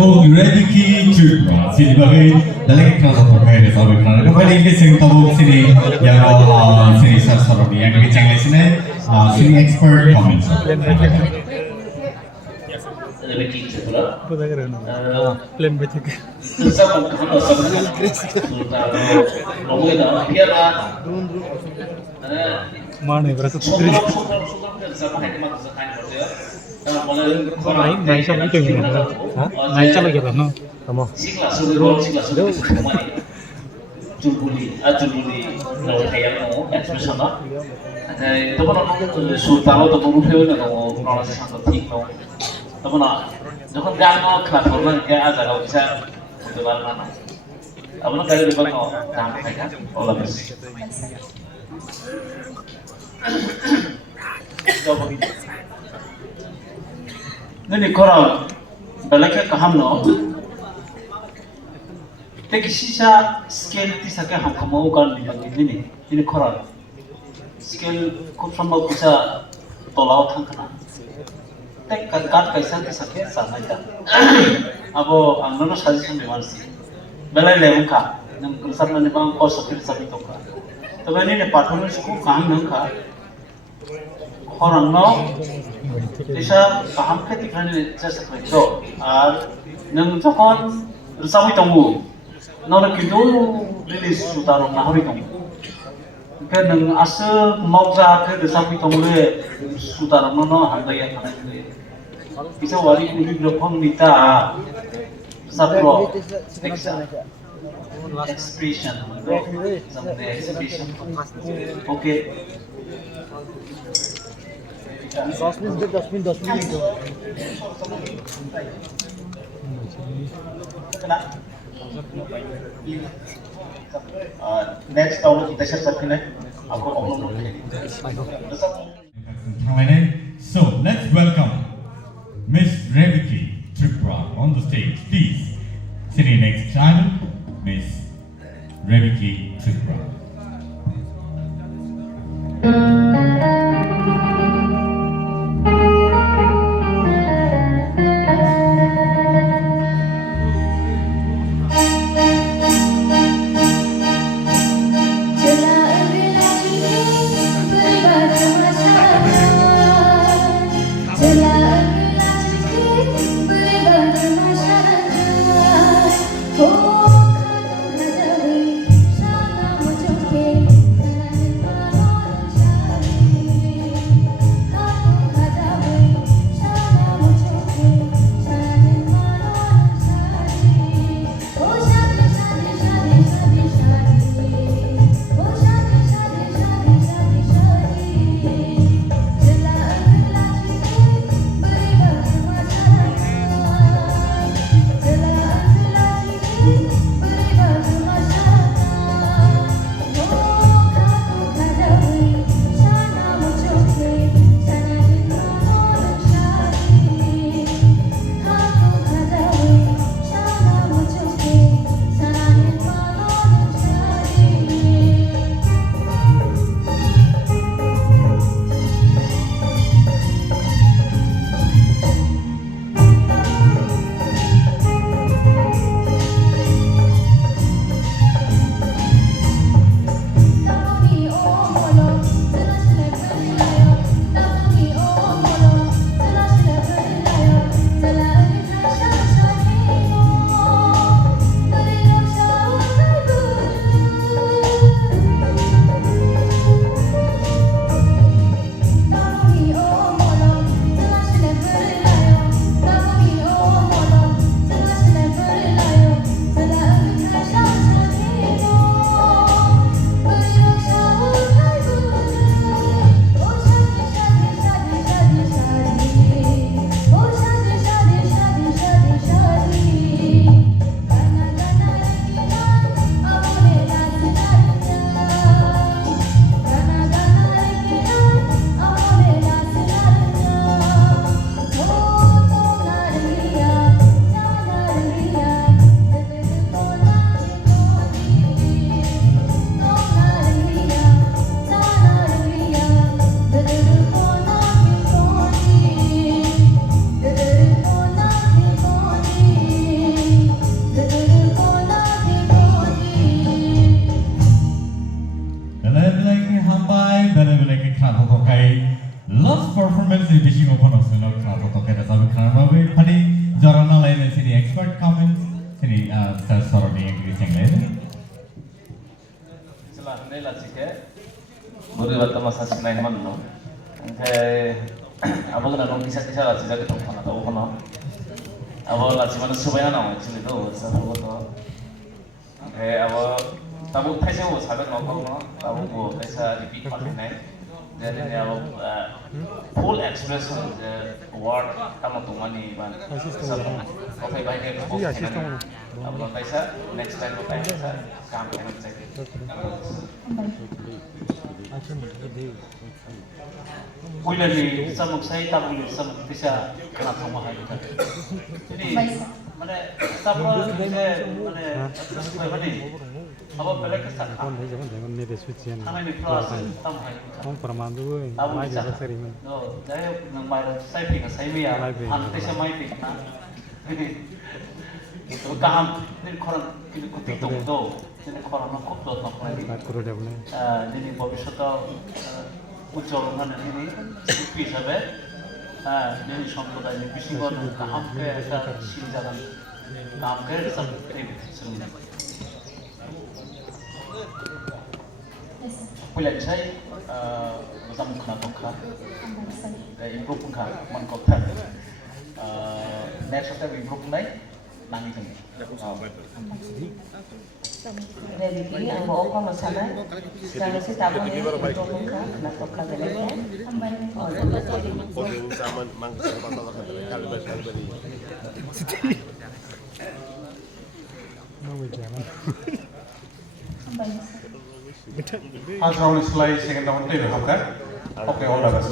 tabuk Rebiki Chukwa sini bagai dalam kelas terkait dengan soal kerana kembali ini sini tabuk sini yang sini sarsoroni yang kita cengli sini sini expert comments. Rebiki Chukwa. Plan baca ke. Sama kan sama kan. Lalu dah dia lah. Mana berasa Sama putri. sama kan cuma sesakan saja. Naik sama itu yang mana? Naik sama kita no. Kamu. Singlah suruh kemana? Julbuli, lalu kayak mau expression lah. Tapi kalau sultan atau pemufil itu kalau orang sangat tinggi, tapi kalau jangan kenapa orang kayak ada kalau bisa untuk mana? Apa kayak di bawah jangan kayak orang bersih. Ini korang balik ke ham no. Tapi sisa scale ti sakit ham kamu kan ini korang scale kau sama bisa tolak thangkana. Tapi kat kaisa ti sakit sama aja. Abo angnono suggestion dimansi. Balai lemuka, nang kursan mana bang kau sakit sabi toka. Tapi ini partner suku kaham nangka. Orang no, bisa paham ketika ini jasa kerja, nang cakap bersama tunggu, nang kita rilis sudah orang nahari tunggu. Kan nang asa mau ke bersama tunggu le sudah orang no handai yang mana le. Bisa wali kulit berpon minta sapro expression, sampai expression. Okay. 10 minit, 10 minit. Next tahun kita share satu nih. Aku omong. So let's welcome Miss Rebiki Tripura on the stage, please. Sitting next channel, Miss Rebiki Tripura. performance ni bising open osno kalau to kaya sabi kana babe pani jarana lain sini expert comments sini sir soroni yang bising lain. Setelah ini lah sih ke, baru buat masa sinai mana, apa kena nong kisah lah sih jadi tuh mana tahu mana, apa lah sih mana supaya nong sini tuh, sabu tuh, apa tabu pesa वो साबित नौकर ना ताबू वो पैसा repeat करते हैं jadi ini अब full expression word kamu tuh mani ban oke baik ya अब पैसा next time lo पैसा काम करना चाहिए Wilani samuk saya tabu ni samuk bisa kena sama hal itu jadi mana sabra mana mana apa belak kesat jangan nih deswitchen Kami ni kelas tamu hai. Om perman tuh mai juga sering No, saya nang mai saya pika saya biar ante saya mai pika. Jadi itu kaham ni koran kini kutik tu, jadi koran nak kup nak lagi. kuru deh bener Jadi ভবিষ্যতে উজ্জ্বল মানে ini হিসাবে jadi সম্প্রদায় বিশিগত কাহামকে একটা শিলজাগান কাহামকে sering. Pilihan saya macam kena tongkat, improve pun kan, mengkotak. Next step improve naik, nanti kan. Dari ini ang buo ko masama. Kalau si tabo ni ito ka, napaka galing. First round is like second round table, okay? Okay, all the best.